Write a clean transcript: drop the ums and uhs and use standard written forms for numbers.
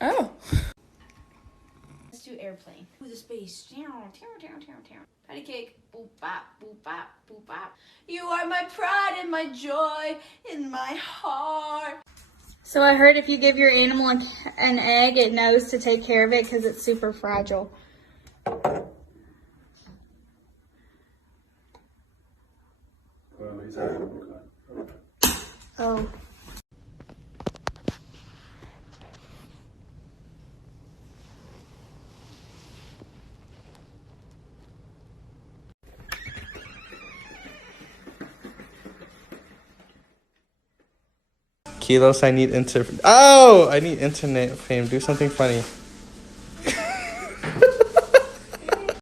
Oh. Let's do airplane. Ooh, the space. Patty cake. Boop bop, boop bop, boop bop. You are my pride and my joy in my heart. So I heard if you give your animal an egg, it knows to take care of it because it's super fragile. Oh. Kilos, I need I need internet fame. Do something funny.